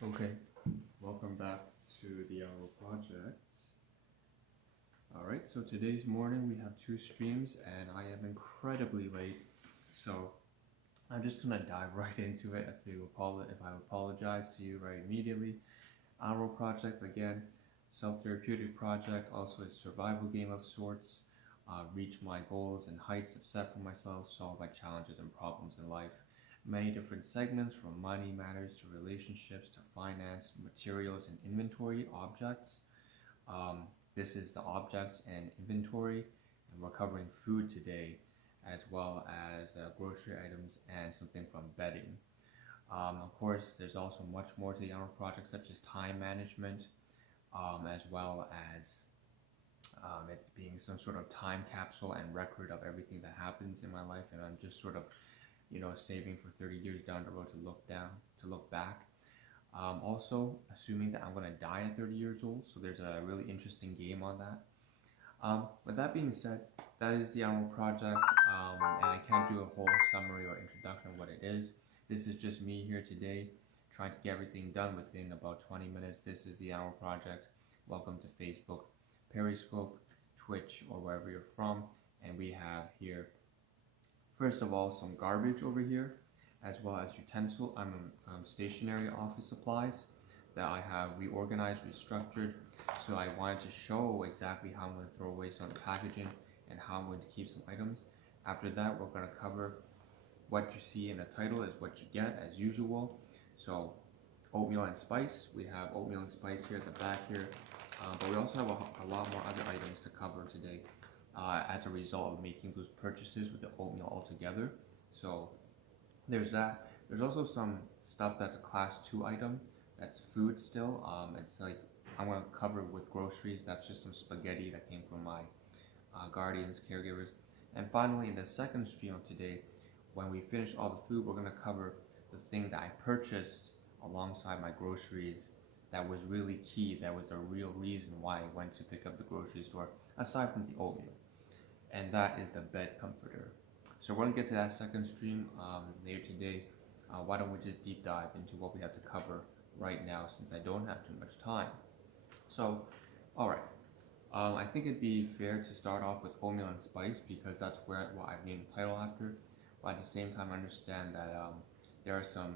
Okay, welcome back to the Ahn Rho Project. Alright, so today's morning we have 2 streams and I am incredibly late, so I'm just gonna dive right into it. If I apologize to you right immediately. Ahn Rho Project, again, self-therapeutic project, also a survival game of sorts. Reach my goals and heights I've set for myself, solve my challenges and problems in life. Many different segments, from money matters to relationships to finance, materials and inventory objects. This is the objects and inventory, and we're covering food today, as well as grocery items and something from bedding. Of course, there's also much more to the Ahn Rho Project, such as time management, as well as it being some sort of time capsule and record of everything that happens in my life, and I'm just sort of, saving for 30 years down the road to look back. Also, assuming that I'm going to die at 30 years old, so there's a really interesting game on that. With that being said, that is the Ahn Rho Project, and I can't do a whole summary or introduction of what it is. This is just me here today, trying to get everything done within about 20 minutes. This is the Ahn Rho Project. Welcome to Facebook, Periscope, Twitch, or wherever you're from. And we have here, first of all, some garbage over here, as well as stationary office supplies that I have reorganized, restructured. So I wanted to show exactly how I'm going to throw away some of the packaging and how I'm going to keep some items. After that, we're going to cover what you see in the title is what you get, as usual. So oatmeal and spice, we have oatmeal and spice here at the back here, but we also have a lot more other items to cover today as a result of making those purchases with the oatmeal altogether. So there's that. There's also some stuff that's a class 2 item, that's food still. It's like I'm going to cover with groceries. That's just some spaghetti that came from my guardians, caregivers. And finally, in the second stream of today, when we finish all the food, we're going to cover the thing that I purchased alongside my groceries that was really key, that was the real reason why I went to pick up the grocery store, aside from the oatmeal. And that is the bed comforter. So we're going to get to that second stream later today. Why don't we just deep dive into what we have to cover right now, since I don't have too much time. So, alright. I think it'd be fair to start off with oatmeal and spice, because that's what I've named the title after. But at the same time, I understand that there are some,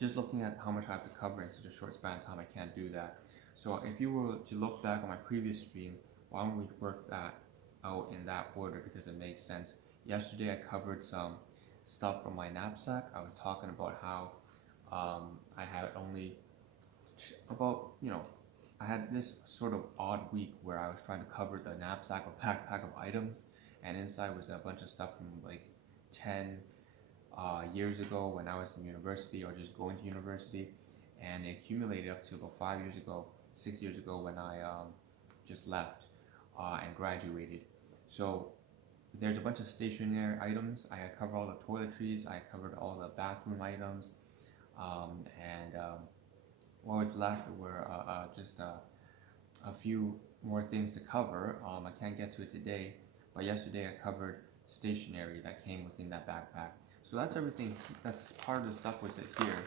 just looking at how much I have to cover in such a short span of time, I can't do that. So if you were to look back on my previous stream, why don't we work that out in that order, because it makes sense. Yesterday I covered some stuff from my knapsack. I was talking about how I had only about, I had this sort of odd week where I was trying to cover the knapsack or backpack of items, and inside was a bunch of stuff from like 10 years ago when I was in university or just going to university, and it accumulated up to about 5 years ago, 6 years ago, when I just left and graduated. So there's a bunch of stationary items. I covered all the toiletries, I covered all the bathroom items, and what was left were just a few more things to cover. I can't get to it today, but yesterday I covered stationery that came within that backpack. So that's everything. That's part of the stuff was here.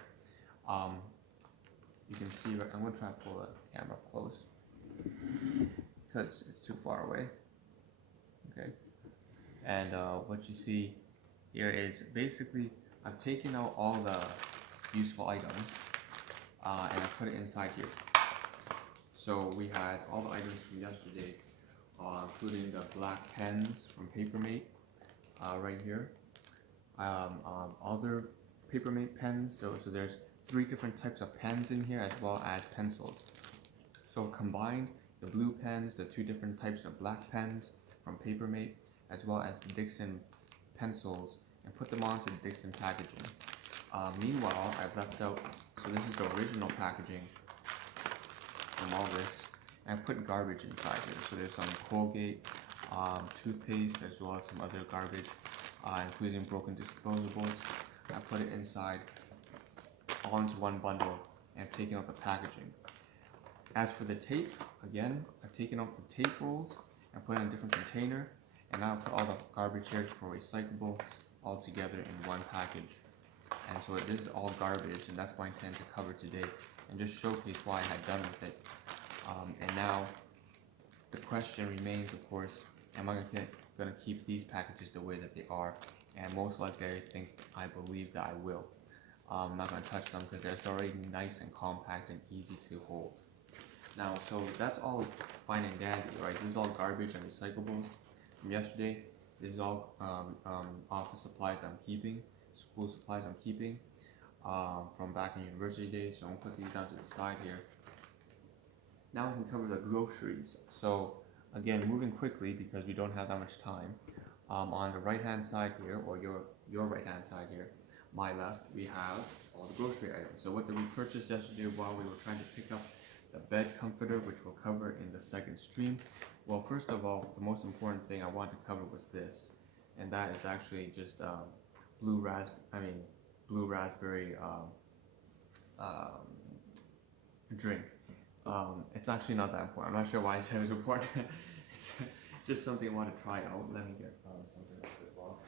You can see, I'm going to try to pull the camera close because it's too far away. Okay. And what you see here is basically I've taken out all the useful items and I put it inside here. So we had all the items from yesterday, including the black pens from Papermate right here. Other Papermate pens, so there's 3 different types of pens in here, as well as pencils. So combined, the blue pens, the 2 different types of black pens from Papermate, as well as the Dixon pencils, and put them onto the Dixon packaging. Meanwhile, I've left out, so this is the original packaging from all this, and I put garbage inside here. So there's some Colgate, toothpaste, as well as some other garbage, including broken disposables. I put it inside, all into one bundle, and I've taken out the packaging. As for the tape, again, I've taken out the tape rolls and put it in a different container, and now I put all the garbage here for recyclables all together in one package. And so this is all garbage, and that's why I intend to cover today and just showcase why I had done with it. And now the question remains, of course, am I going to keep these packages the way that they are? And most likely I believe that I will. I'm not going to touch them because they're already nice and compact and easy to hold. Now, so that's all fine and dandy, right? This is all garbage and recyclables from yesterday. This is all office supplies I'm keeping, school supplies I'm keeping from back in university days. So I'm going to put these down to the side here. Now we can cover the groceries. So again, moving quickly because we don't have that much time. On the right hand side here, or your right hand side here, my left, we have all the grocery items. So what did we purchase yesterday while we were trying to pick up the bed comforter, which we'll cover in the second stream? Well, first of all, the most important thing I wanted to cover was this, and that is actually just blue raspberry drink. It's actually not that important. I'm not sure why I said it was important. It's just something I want to try out. Let me get something else as well.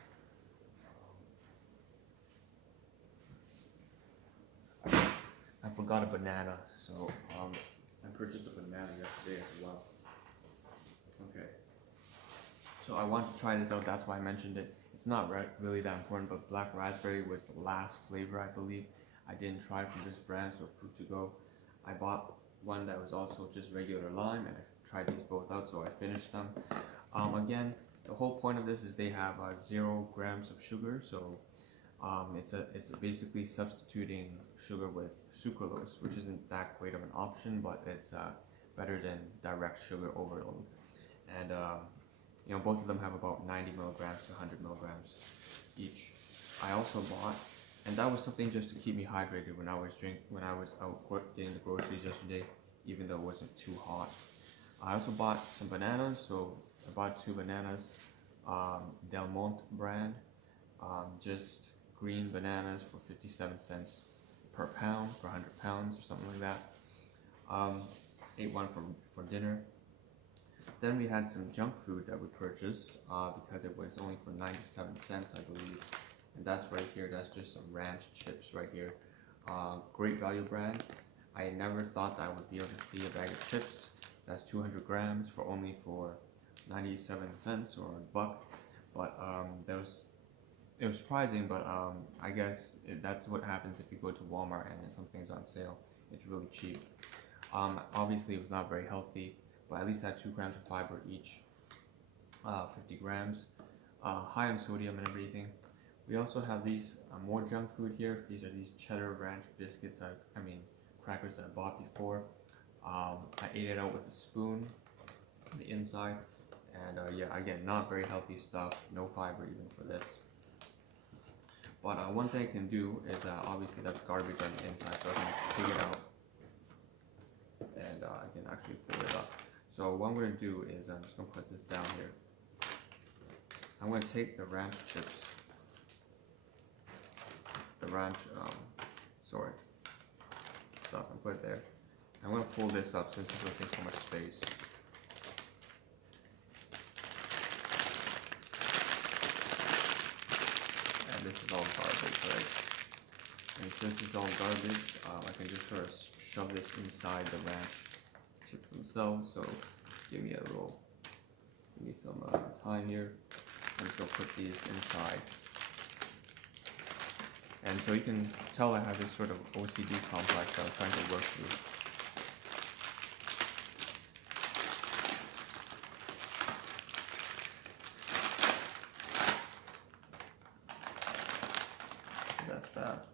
I forgot a banana, so I purchased a banana yesterday as well. Okay. So I want to try this out. That's why I mentioned it. It's not really that important, but black raspberry was the last flavor, I believe. I didn't try from this brand, so Fruit to Go. I bought one that was also just regular lime, and I tried these both out, so I finished them. Again, the whole point of this is they have 0 grams of sugar, so it's basically substituting sugar with sucralose, which isn't that great of an option, but it's better than direct sugar overload. And both of them have about 90 milligrams to 100 milligrams each. I also bought, and that was something just to keep me hydrated when I was out getting the groceries yesterday, even though it wasn't too hot. I also bought some bananas, so I bought 2 bananas, Del Monte brand, just green bananas for 57 cents per pound, for 100 pounds or something like that. Ate one for dinner. Then we had some junk food that we purchased because it was only for 97 cents, I believe. And that's right here, that's just some ranch chips right here. Great value brand. I never thought that I would be able to see a bag of chips that's 200 grams for 97 cents or $1. But it was surprising, but I guess that's what happens if you go to Walmart and something's on sale. It's really cheap. Obviously it was not very healthy, but at least I had 2 grams of fiber each, 50 grams, high on sodium and everything. We also have these more junk food here. These are these cheddar ranch biscuits, crackers that I bought before. I ate it out with a spoon on the inside, and yeah, again, not very healthy stuff, no fiber even for this. But one thing I can do is, obviously that's garbage on the inside, so I can take it out, and I can actually fold it up. So what I'm going to do is I'm just going to put this down here. I'm going to take the ranch chips, stuff, and put it there. I'm going to fold this up since it's going to take so much space. And this is all garbage, right? And since it's all garbage, I can just sort of shove this inside the ranch chips themselves. So give me some time here. I'm just going to put these inside. And so you can tell I have this sort of OCD complex that I'm trying to work through. So that's that.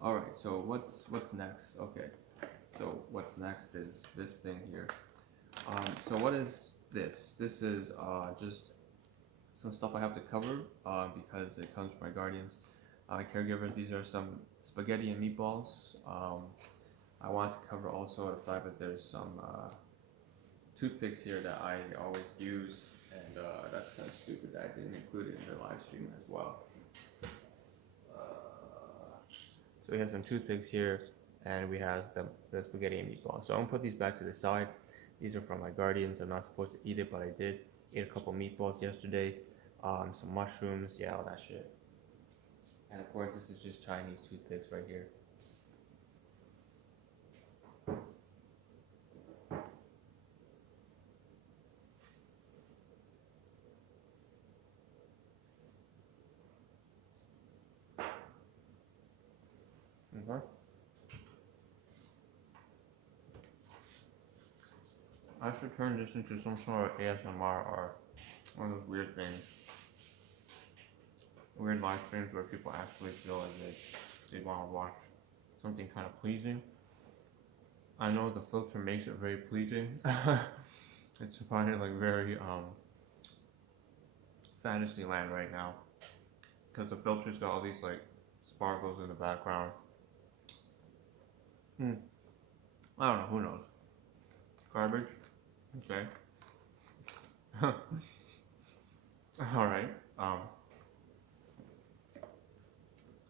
Alright, so what's next? Okay, so what's next is this thing here. So what is this? This is just some stuff I have to cover because it comes from my guardians. Caregivers, these are some spaghetti and meatballs. I want to cover also the fact that there's some toothpicks here that I always use, and that's kind of stupid that I didn't include it in the live stream as well. So we have some toothpicks here, and we have the spaghetti and meatballs. So I'm gonna put these back to the side. These are from my guardians. I'm not supposed to eat it, but I did. Ate a couple meatballs yesterday, some mushrooms, yeah, all that shit. And of course, this is just Chinese toothpicks right here. Okay. I should turn this into some sort of ASMR or one of those weird things. Weird live streams where people actually feel like they want to watch something kind of pleasing. I know the filter makes it very pleasing. It's probably like very fantasy land right now. Because the filter's got all these like sparkles in the background. I don't know, who knows? Garbage? Okay. Alright.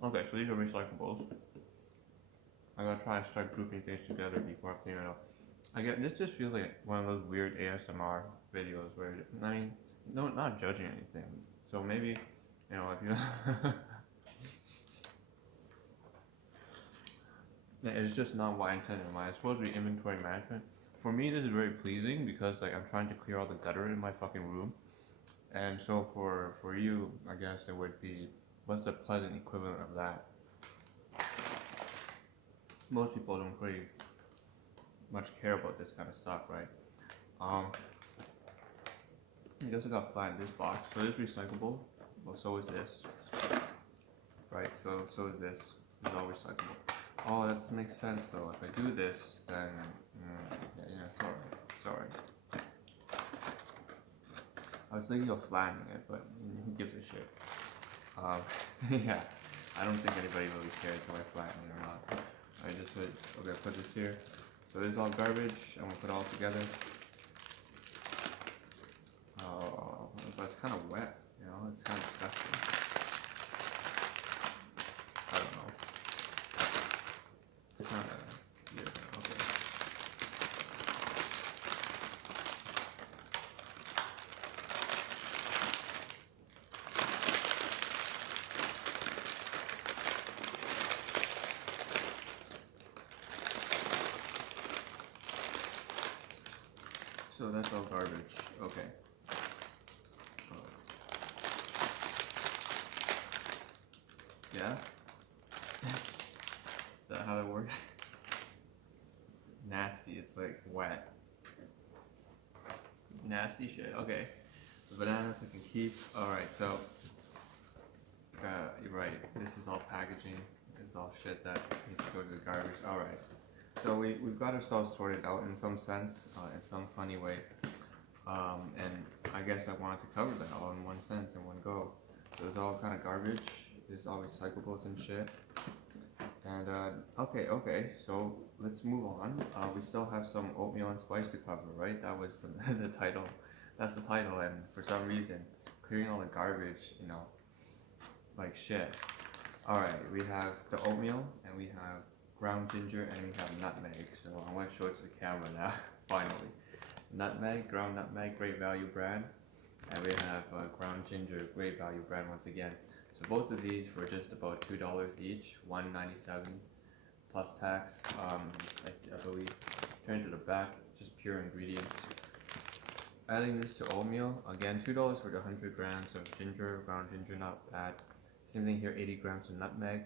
Okay, so these are recyclables. I gotta try to start grouping things together before I clean it up. This just feels like one of those weird ASMR videos where, I mean, no, not judging anything. So maybe, you know, if you it's just not what I intended in mind. It's supposed to be inventory management. For me, this is very pleasing because like I'm trying to clear all the gutter in my fucking room. And so for you, I guess it would be, what's the pleasant equivalent of that? Most people don't pretty much care about this kind of stuff, right? I guess I got flat in this box. So it's recyclable. Well, so is this. Right, so is this. It's all recyclable. Oh, that makes sense though. If I do this, then yeah, it's alright. I was thinking of flattening it, but who gives a shit? Yeah, I don't think anybody really cares if I flatten it or not. I just would, okay, put this here. So this is all garbage. I'm gonna put it all together. Oh, but it's kind of wet, you know, it's kind of disgusting. I don't know. It's kind of weird, okay. So that's all garbage, okay. Yeah? Is that how it works? Nasty, it's like wet. Nasty shit, okay. The bananas I can keep. Alright, so you're right, this is all packaging. This is all shit that needs to go to the garbage. Alright. So we've got ourselves sorted out in some sense, in some funny way. And I guess I wanted to cover that all in one sense, in one go. So it's all kind of garbage. It's all recyclables and shit. And okay, so let's move on. We still have some oatmeal and spice to cover, right? That was the title. That's the title, and for some reason, clearing all the garbage, you know, like shit. Alright, we have the oatmeal, and we have ground ginger, and we have nutmeg. So I want to show it to the camera now, finally. Nutmeg, ground nutmeg, great value brand. And we have ground ginger, great value brand once again. So both of these for just about $2 each, $1.97 plus tax, I believe. Turn to the back, just pure ingredients. Adding this to oatmeal, again $2 for the 100 grams of ginger, ground ginger, not bad. Same thing here, 80 grams of nutmeg.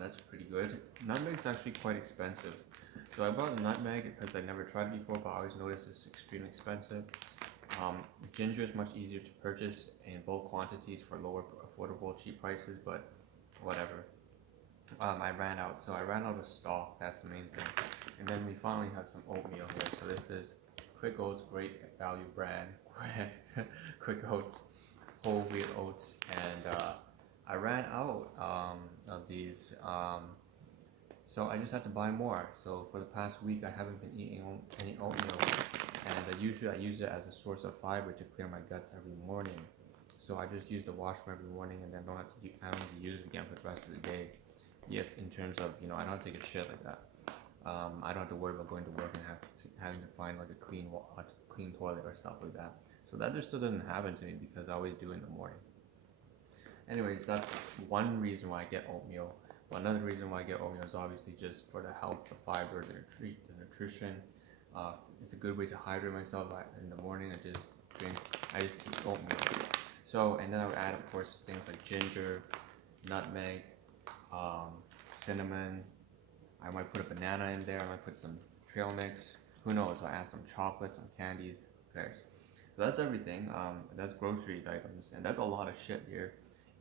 That's pretty good. Nutmeg's actually quite expensive. So I bought nutmeg because I never tried it before, but I always noticed it's extremely expensive. Ginger is much easier to purchase in bulk quantities for lower, affordable, cheap prices, but whatever. I ran out, so I ran out of stock, that's the main thing. And then we finally have some oatmeal here. So this is Quick Oats, great value brand, Quick Oats, whole wheat oats, and I ran out of these, so I just had to buy more. So for the past week I haven't been eating any oatmeal, and usually I use it as a source of fiber to clear my guts every morning. So I just use the washroom every morning, and then I don't have to use it again for the rest of the day. If in terms of, you know, I don't take a shit like that. I don't have to worry about going to work and having to find like a clean toilet or stuff like that. So that just still doesn't happen to me because I always do it in the morning. anyways, that's one reason why I get oatmeal. But another reason why I get oatmeal is obviously just for the health, the fiber, the nutrition. It's a good way to hydrate myself. In the morning, I just eat oatmeal. So, and then I would add, of course, things like ginger, nutmeg, cinnamon. I might put a banana in there. I might put some trail mix. Who knows? I'll add some chocolate, some candies. Who cares? So that's everything. That's groceries items, and that's a lot of shit here.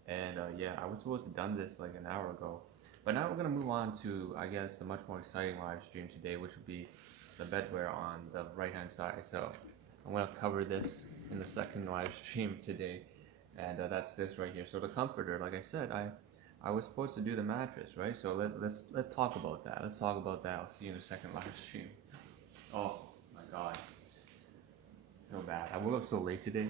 And yeah, I was supposed to have done this like an hour ago. But now we're gonna move on to, I guess, the much more exciting live stream today, which would be the bedwear on the right hand side. So I'm gonna cover this in the second live stream today, and that's this right here. So the comforter, like I said, I was supposed to do the mattress, right? So let's talk about that. Let's talk about that. I'll see you in the second live stream. Oh my god, so bad. I woke up so late today.